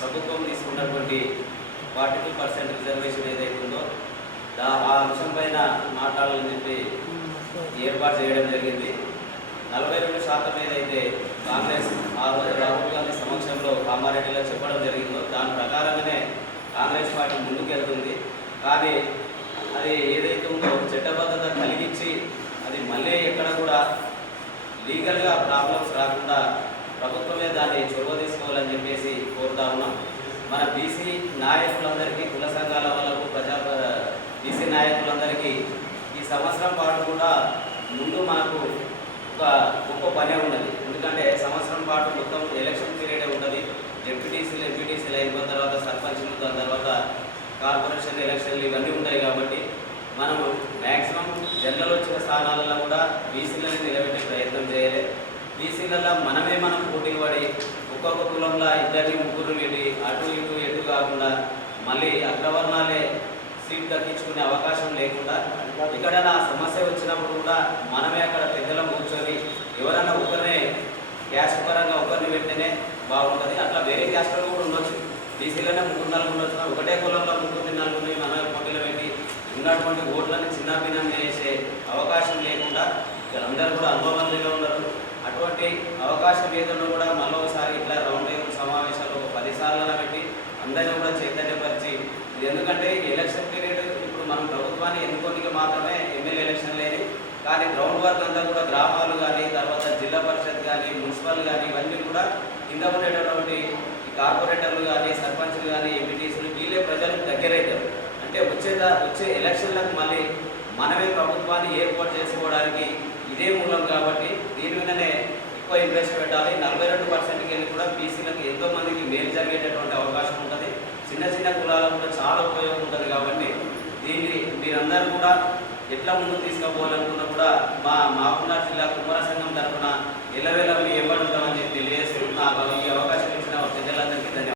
ప్రభుత్వం తీసుకున్నటువంటి forty two percent reservation ఏదైతే ఉందో దా ఆ అంశం పైన మాట్లాడాలని చెప్పి ఏర్పాటు చేయడం జరిగింది. నలభై రెండు శాతం ఏదైతే కాంగ్రెస్ ఆ రాహుల్ గాంధీ సమక్షంలో కామారెడ్డిలో చెప్పడం జరిగిందో దాని ప్రకారంగానే కాంగ్రెస్ పార్టీ ముందుకెళ్తుంది. కానీ అది ఏదైతే ఉందో చట్టబద్ధత కలిగించి అది మళ్ళీ ఎక్కడ కూడా లీగల్గా ప్రాబ్లమ్స్ రాకుండా ప్రభుత్వమే దాన్ని చొరవ తీసుకోవాలని చెప్పేసి కోరు మన బీసీ నాయకులందరికీ కుల సంఘాల వాళ్ళకు ప్రజా బీసీ నాయకులందరికీ ఈ సంవత్సరం పాటు కూడా ముందు మనకు ఒక గొప్ప పనే ఉన్నది. ఎందుకంటే సంవత్సరం పాటు మొత్తం ఎలక్షన్ పీరియడే ఉంటుంది జెడ్పీటీసీలు ఎంపీటీసీలు అయిపోయిన తర్వాత సర్పంచ్లు దాని తర్వాత కార్పొరేషన్ ఎలక్షన్లు ఇవన్నీ ఉంటాయి కాబట్టి మనము మ్యాక్సిమం జనరల్ వచ్చిన స్థానాలలో కూడా బీసీలను నిలబెట్టే ప్రయత్నం చేయాలి. బీసీలలో మనమే మనం పోటీ పడి ఒక్కొక్క కులంలో ఇద్దరిని ముగ్గురు పెట్టి అటు ఇటు ఎటు కాకుండా మళ్ళీ అగ్రవర్ణాలే సీట్ దక్కించుకునే అవకాశం లేకుండా ఎక్కడైనా సమస్య వచ్చినప్పుడు కూడా మనమే అక్కడ పెద్దలం కూర్చొని ఎవరైనా ఒకరినే క్యాస్ట్ పరంగా ఒకరిని పెడితేనే బాగుంటుంది. అట్లా వేరే క్యాస్ట్లో కూడా ఉండొచ్చు. బీసీలోనే ముగ్గురు నలుగురు ఉండొచ్చు. ఒకటే కులంలో ముగ్గురు నలుగురిని మన పోటీలో పెట్టి ఉన్నటువంటి ఓట్లను చిన్నభిన్నం చేసే అవకాశం లేకుండా అందరూ కూడా అనుభవంలో ఉన్నారు. అటువంటి అవకాశం ఏదన్నా కూడా మళ్ళీ ఒకసారి ఇట్లా రౌండ్ టేబుల్ సమావేశాలు ఒక పది సార్లు పెట్టి అందరినీ కూడా చైతన్యపరిచి ఎందుకంటే ఎలక్షన్ పీరియడ్ ఇప్పుడు మనం ప్రభుత్వాన్ని ఎన్నుకోనికి మాత్రమే ఎమ్మెల్యే ఎలక్షన్ లేదు కానీ గ్రౌండ్ వర్క్ అంతా కూడా గ్రామాలు కానీ తర్వాత జిల్లా పరిషత్ కానీ మున్సిపల్ కానీ ఇవన్నీ కూడా కింద ఉండేటటువంటి కార్పొరేటర్లు కానీ సర్పంచ్లు కానీ ఎంపీటీసీలు వీళ్ళే ప్రజలకు దగ్గరవుతారు అంటే వచ్చే దా- వచ్చే ఎలక్షన్లకు మళ్ళీ మనమే ప్రభుత్వాన్ని ఏర్పాటు చేసుకోవడానికి ఇదే మూలం కాబట్టి దీని మీదనే ఎక్కువ ఇంట్రెస్ట్ పెట్టాలి. నలభై రెండు పర్సెంట్కి వెళ్ళి కూడా బీసీ ఎంతో మందికి మేలు జరిగేటటువంటి అవకాశం ఉంటుంది చిన్న చిన్న కులాలకు కూడా చాలా ఉపయోగం ఉంటుంది కాబట్టి దీన్ని మీరందరూ కూడా ఎట్లా ముందుకు తీసుకుపోవాలనుకున్నా కూడా మా మాకున్న జిల్లా కుమార సంఘం తరఫున ఎలవేళ మీ